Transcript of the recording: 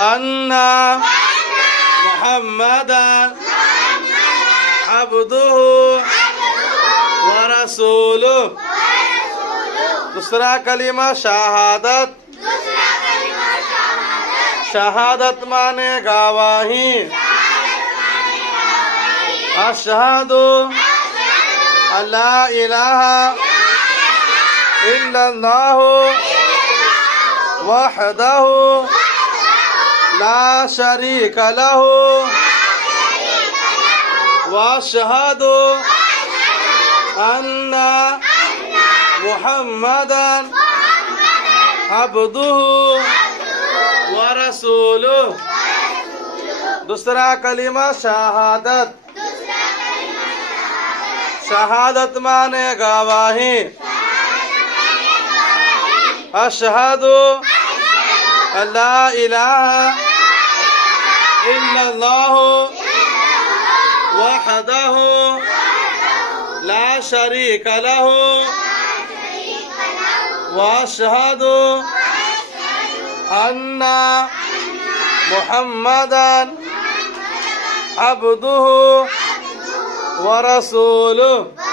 أن محمدا عبده ورسوله दूसरा कलीमा शहादत शहादत माने गवाही अशहदु अल्ला इलाहा इल्लल्लाहु वहदहु ला शरीका लहु वअशहदु अन्ना मुहम्मदन अब्दुहु व रसूलुहु दूसरा कलीमा शहादत शहादत माने गवाही अशहदु अल्ला इलाहा इल्लल्लाहु वहदहु ला शरीका लहु वअशहदु अन्ना मुहम्मदन अब्दुहु व रसूलुहु